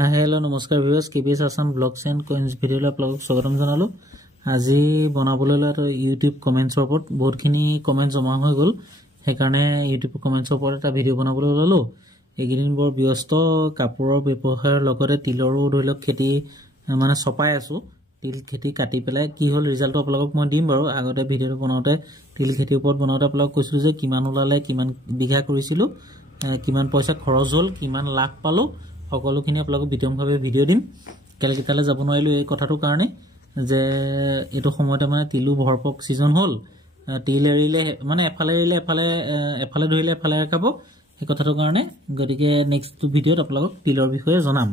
hello नमस्कार viewers KBS Assam blogs and coins video आपलोक स्वागतम जनालो আজি বনাবলৈ এটা ইউটিউব কমেন্টছৰ ওপৰত বহুতখিনি কমেন্ট জমা হৈ গল হেকাৰণে ইউটিউব কমেন্টছৰ ওপৰত এটা ভিডিও বনাবলৈ ওলালো এইকেইদিন বৰ ব্যস্ত কাপোৰৰ ব্যৱসায়ৰ লগতে তিলৰো ধৰিলক খেতি মানে চপাই আছো তিল খেতি কাটি পেলাই কি হল ৰিজাল্টটো আপোনালোকক মই দিম বাৰু আগতে ভিডিওটো বনাওতে তিল খেতিৰ ওপৰত বনাওতে আপোনালোকক কৈছিলো যে কিমান ওলালে কিমান বিঘা কৰিছিলো কিমান পইচা খৰচ হল কিমান লাভ পালো সকলোখিনি আপোনালোকক বিতংভাৱে ভিডিও দিম কেলকেটালে যাব নোৱাৰিলো এই কথাটোৰ কাৰণে যে এটো সময়তে মানে তিলু ভৰপক সিজন হল তিল এৰিলে মানে এফালে এৰিলে এফালে ধৰিলে এফালে ৰাখাব এই কথাটোৰ কাৰণে গতিকে নেক্সট ভিডিওত আপোনালোকক তিলৰ বিষয়ে জনাম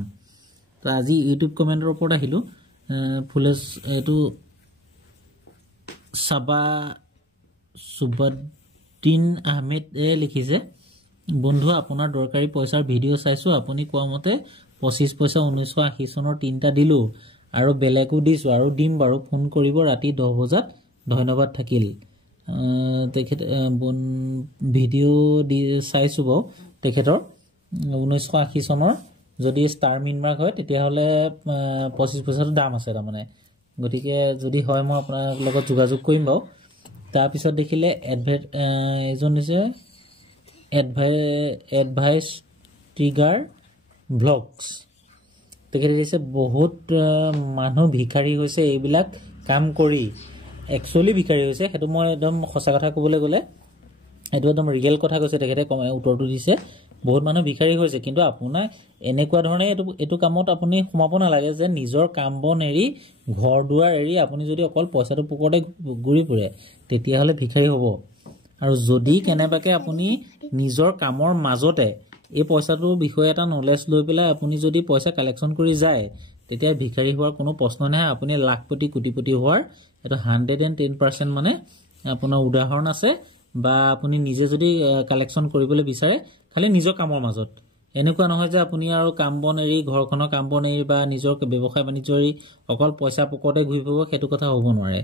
তো আজি ইউটিউব কমেন্টৰ ওপৰত আহিলো ফুলেস এটো সাবা সুবদ্দিন আহমেদ লিখিছে বন্ধু আপোনাৰ দৰকাৰী পইচাৰ ভিডিও চাইছো আপুনি কোৱা মতে 25 পইচা 1980 চনৰ 3টা দিলো আৰু বেলেগো দিছো আৰু দিম বাৰু ফোন কৰিব ৰাতি 10 বজাত ধন্যবাদ থাকিল তেখেত ভিডিও দি চাইছো বাৰু তেখেতৰ 1980 চনৰ যদি ষ্টাৰ মিনমাৰ্ক হয় তেতিয়া হলে 25 পইচাৰ দাম আছে মানে গতিকে যদি হয় মই আপোনাৰ লগত যোগাযোগ কৰিম বাৰু তাৰ পিছত দেখিলে এজন নিছে এডভাইস ট্ৰিগাৰ ব্লগছ তেখেতে দিছে বহুত মানুহ ভিখাৰী হৈছে এইবিলাক কাম কৰি একচুয়ালি ভিখাৰী হৈছে হেতু মই একদম সঁচা কথা ক'বলৈ গলে এটো একদম ৰিয়েল কথা কৈছে তেখেতে উত্তৰটো দিছে বহুত মানুহ ভিখাৰী হৈছে কিন্তু আপোনাৰ এনেকুৱা ধৰণে এটো কামত আপুনি সোমাব নালাগে যে নিজৰ কাম বন এৰি ঘৰ দুৱাৰ এৰি আপুনি যদি অকল পইচাটো পকৰতে গুৰি পৰে তেতিয়া হলে ভিখাৰী হ'ব আৰু যদি কেনেবাকে আপুনি নিজৰ কামৰ মাজতে এই পইচাটো বিষয় এটা নলেজ লৈ পেলাই আপুনি যদি পইচা কালেকশন কৰি যায় তেতিয়া ভিখাৰী হোৱাৰ কোনো প্ৰশ্ন নাই আপুনি লাখপতি কোটিপতি হোৱাৰ এটা 110% মানে আপোনাৰ উদাহৰণ আছে বা আপুনি নিজে যদি কালেকশন কৰিবলৈ বিচাৰে খালি নিজৰ কামৰ মাজত এনেকুৱা নহয় যে আপুনি আৰু কাম বন এৰি ঘৰখনৰ কাম বন এৰি বা নিজৰ ব্যৱসায় বাণিজ্য এৰি অকল পইচা পকৰতে ঘূৰি ফুৰিব সেইটো কথা হ'ব নোৱাৰে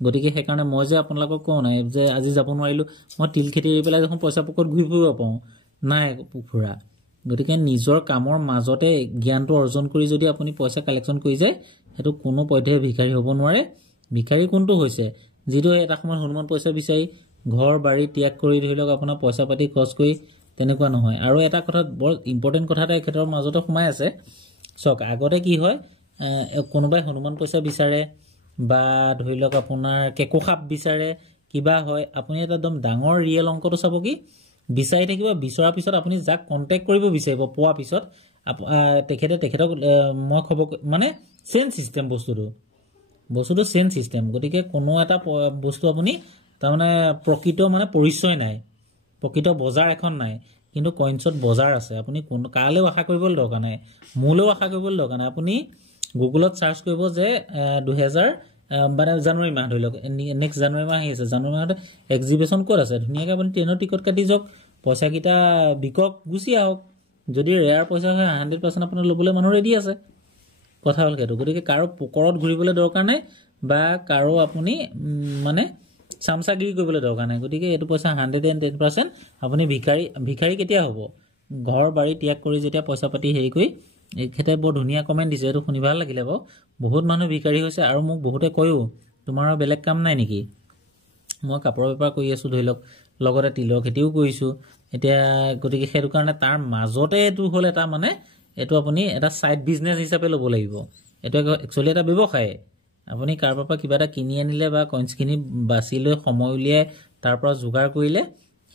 গতিকে হেকাৰণে মই যে আপোনালোকক কোৱা নাই যে আজি যাব নোৱাৰিলো মই তিল খেতি এৰি পেলাই যখন পইচা পকৰত ঘূৰি ফুৰিব পাওঁ নাই পুখুৰা গতিকে নিজৰ কামৰ মাজতে জ্ঞানটো অৰ্জন কৰি যদি আপুনি পইচা কালেকশন কৰি যায় হেতু কোনো পধ্যে ভিখাৰী হ'ব নোৱাৰে ভিখাৰী কোনটো হৈছে যিটো এটা সময় হনুমান পইচা বিচাৰি ঘৰ বাৰী ত্যাগ কৰি ধৰিলক আপোনাৰ পইচা পাতি খৰচ কৰি তেনেকুৱা নহয় আৰু এটা কথা বৰ ইম্পৰ্টেন্ট কথা এটা ক্ষেত্ৰৰ মাজতে সোমাই আছে সক আগতে কি হয় কোনোবাই হনুমান পইচা বিচাৰে বা ধৰিলক আপোনাৰ কেকো খাপ বিচাৰে কিবা হয় আপুনি এটা একদম ডাঙৰ ৰিয়েল অংকটো চাব কি বিচাৰি থাকিব বিচৰা পিছত আপুনি যাক কন্টাক্ট কৰিব বিচাৰিব পোৱা পিছত তেখেতক মই খবৰ মানে চেন সিস্টেম বস্তুটো চেন সিস্টেম গতিকে কোনো এটা বস্তু আপুনি তাৰমানে প্ৰকৃত মানে পৰিচয় নাই প্ৰকৃত বজাৰ এখন নাই কিন্তু কইনছত বজাৰ আছে আপুনি কোন কালেও আশা কৰিবলৈ দৰকাৰ নাই মূলেও আশা কৰিবলৈ দৰকাৰ নাই আপুনি গুগলত সাৰ্চ কৰিব যে 2000 মানে জানুৱাৰী মাহ ধৰিলক নেক্সট জানুৱাৰী মাহ আছে জানুৱাৰী মাহত এক্সিবিশন ক'ত আছে ধুনিয়াকৈ আপুনি ট্ৰেইনৰ টিকট কাটি যাওক পইচা কিটা বিকক গুছি আহক যদি ৰেয়াৰ পইচা হয় 100% আপোনাৰ লবলৈ মানুহ ৰেডি আছে কথা হল কেটো গতিকে কাৰো পকৰত ঘুৰিবলৈ দৰকাৰ নাই বা কাৰো আপুনি মানে সামসাগিৰি কৰিবলৈ দৰকাৰ নাই গতিকে এটো পইচা 110% আপুনি ভিখাৰী কেতিয়া হ'ব ঘৰ বাৰী ত্যাগ কৰি যেতিয়া পইচা পাতি হেৰি কৰি এখেতে বৰ ধুনিয়া কমেন্ট দিছে এটো শুনি ভাল লাগিলে বহুত মানুহ ভিখাৰী হৈছে আৰু মোক বহুতে কয়ও তোমাৰ বেলেগ কাম নাই নেকি মই কাপোৰৰ বেপাৰ কৰি আছো ধৰিলক লগতে তিলৰ খেতিও কৰিছো এতিয়া গতিকে হেতু কাৰণে তাৰ মাজতে এটো হল এটা মানে এটো আপুনি এটা সাইড বিজনেস হিচাপে লব লাগিব এটো একচুয়ালি এটা ব্যৱসায় আপুনি কাৰোবাৰ পৰা কিবা এটা কিনি আনিলে বা কইনছ কিনি বাছি লৈ সময় উলিয়াই তাৰ পৰা যোগাৰ কৰিলে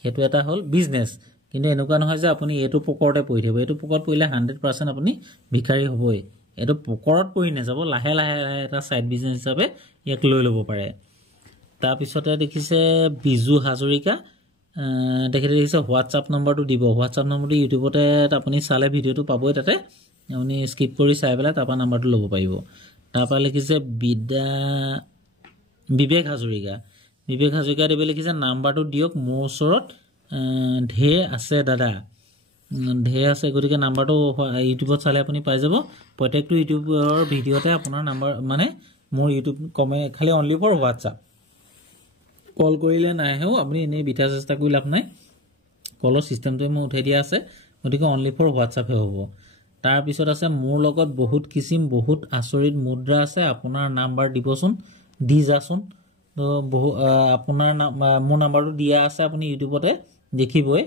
হেতু এটা হল বিজনেস কিন্তু এনেকুৱা নহয় যে আপুনি এটো পকৰতে পৰি থাকিব এটো পকৰত পৰিলে 100% আপুনি ভিখাৰী হ'বই এটো পকৰত পৰি নাযাব লাহে লাহে এটা সাইড বিজনেস হিচাপে ইয়াক লৈ লব পাৰে তাৰ পিছতে দেখিছে বিজু হাজৰিকা তেখেতে দেখিছে হোৱাটসঅ্যাপ নম্বৰটো দিব হোৱাটসঅ্যাপ নম্বৰটো ইউটিউবতে আপুনি চালে ভিডিওটো পাবই তাতে আপুনি স্কিপ কৰি চাই পেলাই তাৰপা নম্বৰটো ল'ব পাৰিব তাৰপা লিখিছে বিবেক হাজৰিকা দিবে লিখিছে নাম্বাৰটো দিয়ক মোৰ ওচৰত ঢে আছে দাদা ঢে আছে গতিকে নাম্বাৰটো ইউটিউবত চালে আপুনি পাই যাব প্ৰত্যেকটো ইউটিউবৰ ভিডিওতে আপোনাৰ নাম্বাৰ মানে মোৰ ইউটিউব কমে খালি অনলি ফৰ হোৱাটসঅ্যাপ কল কৰিলে নাহেও আপুনি এনে বিটা চেষ্টা কৰি লাভ নাই কলৰ সিস্টেমটো মই উঠাই দিয়া আছে গতিকে অনলি ফৰ হোৱাটসঅ্যাপ হে হ'ব তাৰ পিছত আছে মোৰ লগত বহুত কিছিম বহুত আচৰিত মুদ্ৰা আছে আপোনাৰ নাম্বাৰ দিবচোন দি যাচোন তো আপোনাৰ মোৰ নাম্বাৰটো দিয়া আছে আপুনি ইউটিউবতে দেখিবই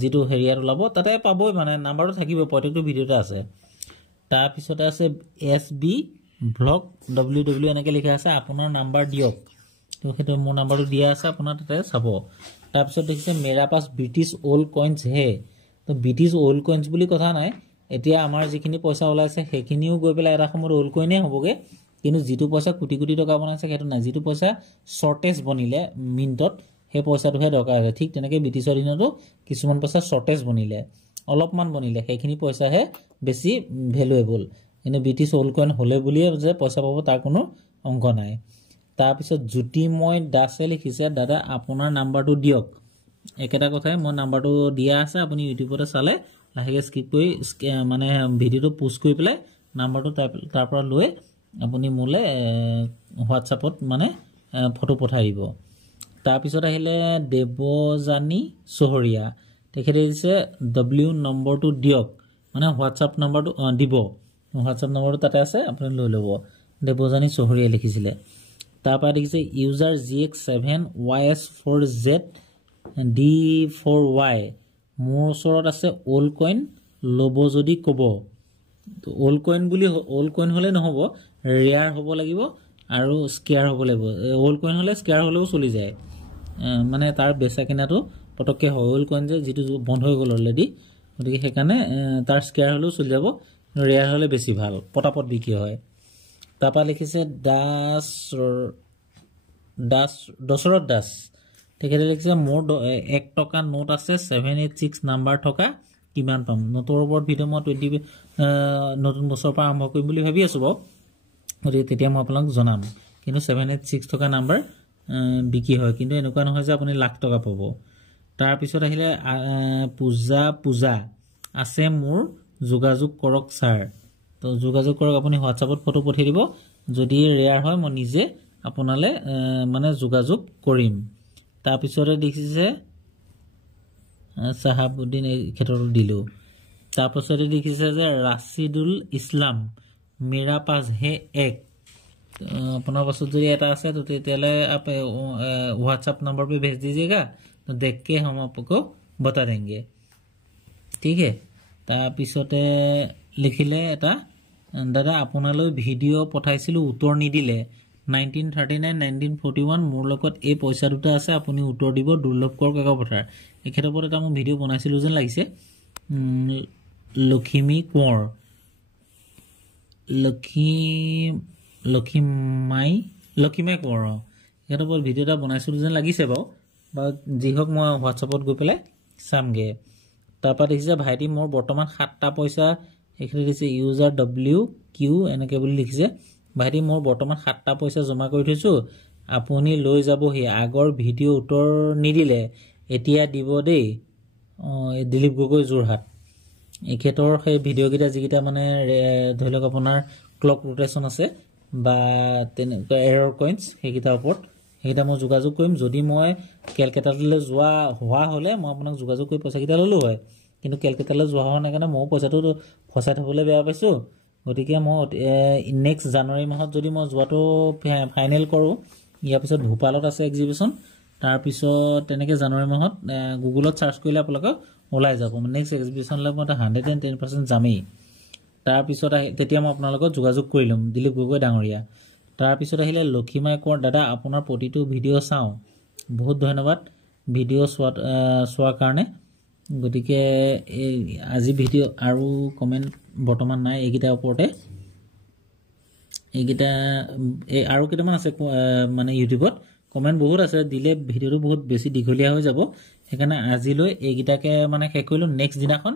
যেটো হেৰিয়াত ওলাব তাতে পাবই মানে নাম্বাৰটো থাকিব প্ৰত্যেকটো ভিডিওতে আছে তাৰ পিছতে আছে SB vlog www এনেকে লিখা আছে আপোনাৰ নাম্বাৰ দিয়ক তো সেইটো মোৰ নাম্বাৰটো দিয়া আছে আপোনাৰ তাতে চাব তাৰ পিছত দেখিছে মেৰা পাছ ব্ৰিটিছ ওল্ড কইনছ হে তো ব্ৰিটিছ ওল্ড কইনছ বুলি কথা নাই এতিয়া আমাৰ যিখিনি পইচা ওলাইছে সেইখিনিও গৈ পেলাই এটা সময়ত ওল্ড কইনে হ'বগে কিন্তু যেটো পইচা কোটি কোটি টকা বনাইছে সেইটো না যেটো পইচা শৰ্টেজ বনিলে মিন্টত সেই পইচাটোহে দৰকাৰ আছে ঠিক তেনেকৈ ব্ৰিটিছৰ দিনতো কিছুমান পইচা শৰ্টেজ বনিলে অলপমান বনিলে সেইখিনি পইচাহে বেছি ভ্যালুএবল কিন্তু ব্ৰিটিছ ওল্ড কইন হলে বুলিয়ে যে পইচা পাব তাৰ কোনো অংক নাই তাৰ পিছত জ্যোতিময় দাসে লিখিছে দাদা আপোনাৰ নাম্বাৰটো দিয়ক একেটা কথাই মই নাম্বাৰটো দিয়া আছে আপুনি ইউটিউবতে চালে লাহেকে স্কিপ কৰি মানে ভিডিওটো পোষ্ট কৰি পেলাই নাম্বাৰটো তাৰ পৰা লৈ আপুনি মোলে হোৱাটছআপত মানে ফটো পঠাই দিব তাৰ পিছত আহিলে দেৱজানী চহৰীয়া তেখেতে দিছে W নম্বৰটো দিয়ক মানে হোৱাটছআপ নম্বৰটো দিব হোৱাটছআপ নম্বৰটো তাতে আছে আপুনি লৈ ল'ব দেৱজানী চহৰীয়া লিখিছিলে তাৰ পৰা দেখিছে ইউজাৰ GX7YS4Z D4Y মোৰ ওচৰত আছে ওল্ড কইন ল'ব যদি ক'ব তো ওল্ড কইন হলে নহব ৰেয়াৰ হ'ব লাগিব আৰু স্কেয়াৰ হ'ব লাগিব ওল্ড কইন হলে স্কেয়াৰ হলেও চলি যায় মানে তাৰ বেচা কিনাটো পটককে হয় ওল্ড কইন যে যেটো বন্ধ হৈ গ'ল অলৰেডি গতিকে সেইকাৰণে তাৰ স্কেয়াৰ হলেও চলি যাব ৰেয়াৰ হলে বেছি ভাল পটাপট বিক্ৰী হয় তাৰপা লিখিছে দশৰথ দাস তেখেতে লিখিছে মোৰ 1 টকা নোট আছে 786 নাম্বাৰ থকা কিমান পাম নোটৰ ওপৰত ভিডিও মই 20 নতুন বছৰৰ পৰা আৰম্ভ কৰিম বুলি ভাবি আছো বাৰু গতিকে তেতিয়া মই আপোনাক জনাম কিন্তু 786 টকা নাম্বাৰ বিক্ৰী হয় কিন্তু এনেকুৱা নহয় যে আপুনি লাখ টকা পাব তাৰ পিছত আহিলে পূজা আছে মোৰ যোগাযোগ কৰক স্যাৰ তো যোগাযোগ কৰক আপুনি হোৱাটছআপত ফটো পঠাই দিব যদি ৰেয়াৰ হয় মই নিজে আপোনালে মানে যোগাযোগ কৰিম তাৰ পিছতে দেখিছে সাহাবুদ্দিন এই ক্ষেত্ৰটো দিলো তাৰ পিছতে দেখিছে যে ৰাছিদুল ইছলাম मेरा पास है एक अपना पास जो এটা আছে तो तेले आप व्हाट्सएप नंबर पे भेज दीजिएगा तो देख के हम आपको बता देंगे ठीक है তাৰ পিছতে লিখিলে এটা দাদা আপোনালৈ ভিডিও পঠাইছিলো উত্তৰ নিদিলে 1939 1941 মোৰ লগত এই পইচা দুটা আছে আপুনি উত্তৰ দিব দুৰ্লভ কৰ কাকা পঠাৰ এই ক্ষেত্ৰত এটা মই ভিডিও বনাইছিলো যেন লাগিছে লখিমী কোঁৱৰ লখিমাই কোঁৱৰ এটা বৰ ভিডিও এটা বনাইছিলো যেন লাগিছে বাৰু বা যি হওক মই হোৱাটছআপত গৈ পেলাই চামগে তাৰপৰা দেখিছে ভাইটি মোৰ বৰ্তমান 7টা পইচা এখানে দিছে ইউজাৰ WQ এনেকে বুলি লিখিছে ভাইটি মোৰ বৰ্তমান 7টা পইচা জমা কৰি থৈছো আপুনি লৈ যাবহি আগৰ ভিডিও উত্তৰ নিদিলে এতিয়া দিব দেই দিলীপ গগৈ যোৰহাট এই ক্ষেত্ৰৰ সেই ভিডিও গিটা যিকিটা মানে ধৰি লওক আপোনাৰ ক্লক ৰোটেশন আছে বা তেনেকুৱা এৰৰ কইনছ সেইকিটা ওপৰত সেইটা মই যোগাযোগ কৰিম যদি মই কেলকাতালৈ যোৱা হোৱা হলে মই আপোনাক যোগাযোগ কৰি পইচা কিটা ললো হয় কিন্তু কেলকাতালৈ যোৱা হোৱা নাই কাৰণে মই পইচাটো ফসাই থবলৈ বেয়া পাইছো গতিকে মই নেক্সট জানুৱাৰী মাহত যদি মই যোৱাটো ফাইনেল কৰো ইয়াৰ পিছত ভূপালত আছে এক্সিবিশন তাৰ পিছত তেনেকৈ জানুৱাৰী মাহত গুগলত সাৰ্চ কৰিলে আপোনালোক ওলাই যাব নেক্সট এক্সিবিশনলৈ মই 110% যামেই তাৰ পিছত তেতিয়া মই আপোনালোকক যোগাযোগ কৰি লম দিলীপ গগৈ ডাঙৰীয়া তাৰ পিছত আহিলে লখিমাই কোঁৱৰ দাদা আপোনাৰ প্ৰতিটো ভিডিও চাও বহুত ধন্যবাদ ভিডিও চোৱাৰ কাৰণে গতিকে আজি ভিডিও আৰু কমেন্ট বৰ্তমান নাই এইগিটা ওপৰতে এইগিটা আৰু কেইটামান আছে মানে ইউটিউবত কমেন্ট বহুত আছে দিলে ভিডিওটো বহুত বেছি দীঘলীয়া হৈ যাব সেইকাৰণে আজিলৈ এইগিটাকে মানে শেষ কৰিলো নেক্সট দিনাখন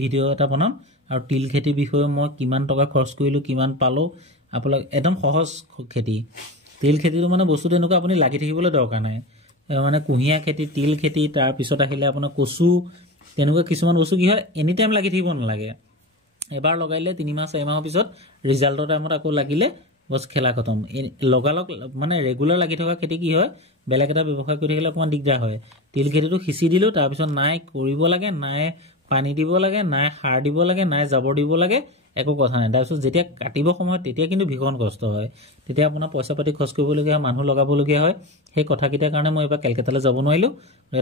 ভিডিও এটা বনাম আৰু তিল খেতি বিষয়ে মই কিমান টকা খৰচ কৰিলো কিমান পালো আপোনাক একদম সহজ খেতি তিল খেতিটো মানে বস্তুটো এনেকুৱা আপুনি লাগি থাকিবলৈ দৰকাৰ নাই মানে কুহিয়া খেতি তিল খেতি তাৰ পিছত আহিলে আপোনাৰ কচু তেনেকুৱা কিছুমান বস্তু কি হয় এনি টাইম লাগি থাকিব নালাগে এবাৰ লগাইলে 3 মাহ 4 মাহৰ পিছত ৰিজাল্টৰ টাইমত আকৌ লাগিলে বস খেলা খতম লগালক মানে ৰেগুলাৰ লাগি থকা খেতি কি হয় বেলেগ এটা ব্যৱসায় কৰি থাকিলে অকমান দিগদাৰ হয় তিল খেতিটো খিচি দিলো তাৰ পিছত নাই কৰিব লাগে নাই পানী দিব লাগে নাই সাৰ দিব লাগে নাই জাবৰ দিব লাগে একো কথা নাই তাৰপিছত যেতিয়া কাটিব সময়ত তেতিয়া কিন্তু ভীষণ কষ্ট হয় তেতিয়া আপোনাৰ পইচা পাতি খৰচ কৰিবলগীয়া মানুহ লগাবলগীয়া হয় সেই কথাকেইটাৰ কাৰণে মই এবাৰ কেলকাতালৈ যাব নোৱাৰিলোঁ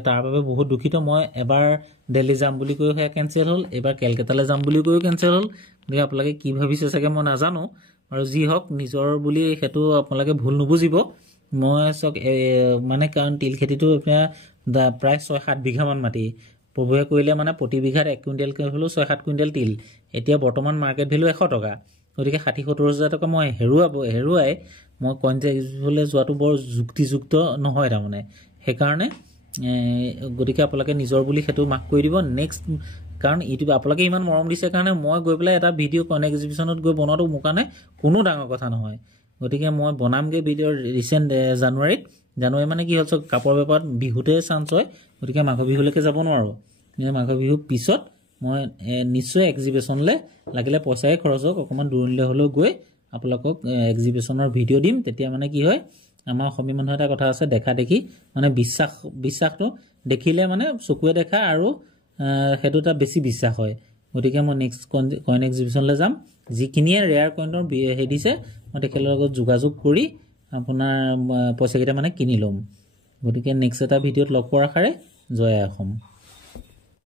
তাৰ বাবে বহুত দুখিত মই এবাৰ দিল্লী যাম বুলি কৈ সেয়া কেঞ্চেল হ'ল এবাৰ কেলকাতালৈ যাম বুলি কৈও কেঞ্চেল হ'ল গতিকে আপোনালোকে কি ভাবিছে চাগে মই নাজানো আৰু যি হওক নিজৰ বুলি সেইটো আপোনালোকে ভুল নুবুজিব মই চাওক মানে কাৰণ তিল খেতিটো আপোনাৰ প্ৰায় 6-7 বিঘামান মাটি প্ৰভুৱে কৰিলে মানে প্ৰতি বিঘাত 1 কুইণ্টেলকৈ হ'লেও 6-7 কুইণ্টেল তিল এতিয়া বৰ্তমান মাৰ্কেট ভেলু 100 টকা গতিকে 60-70 হাজাৰ টকা মই হেৰুৱাই মই কনজেক্টিভলৈ যোৱাটো বৰ যুক্তিযুক্ত নহয় তাৰমানে সেইকাৰণে গতিকে আপোনালোকে নিজৰ বুলি সেইটো মাৰ্ক কৰি দিব নেক্সট কাৰণ ইউটিউব আপোনালোকে ইমান মৰম দিছে কাৰণে মই গৈ পেলাই এটা ভিডিঅ' কইন এক্সিবিশ্যনত গৈ বনোৱাটো মোৰ কাৰণে কোনো ডাঙৰ কথা নহয় গতিকে মই বনামগৈ ভিডিঅ' ৰিচেণ্ট জানুৱাৰী মানে কি হ'ল কাপোৰ বেপাৰত বিহুতে চান্স হয় গতিকে মাঘ বিহুলৈকে যাব নোৱাৰোঁ মাঘ বিহুৰ পিছত মই নিশ্চয় এক্সিবিশ্যনলৈ লাগিলে পইচাই খৰচ হওক অকণমান দূৰণিলৈ হ'লেও গৈ আপোনালোকক এক্সিবিশ্যনৰ ভিডিঅ' দিম তেতিয়া মানে কি হয় আমাৰ অসমীয়া মানুহৰ এটা কথা আছে দেখা দেখি মানে বিশ্বাসটো দেখিলে মানে চকুৱে দেখা আৰু সেইটো এটা বেছি বিশ্বাস হয় গতিকে মই নেক্সট কইন এক্সিবিশ্যনলৈ যাম যিখিনিয়ে ৰেয়াৰ কইনৰ হেৰি দিছে মই তেখেতৰ লগত যোগাযোগ কৰি আপোনাৰ পইচাকেইটা মানে কিনি ল'ম গতিকে নেক্সট এটা ভিডিঅ'ত লগ পোৱাৰ আশাৰে জয় অসম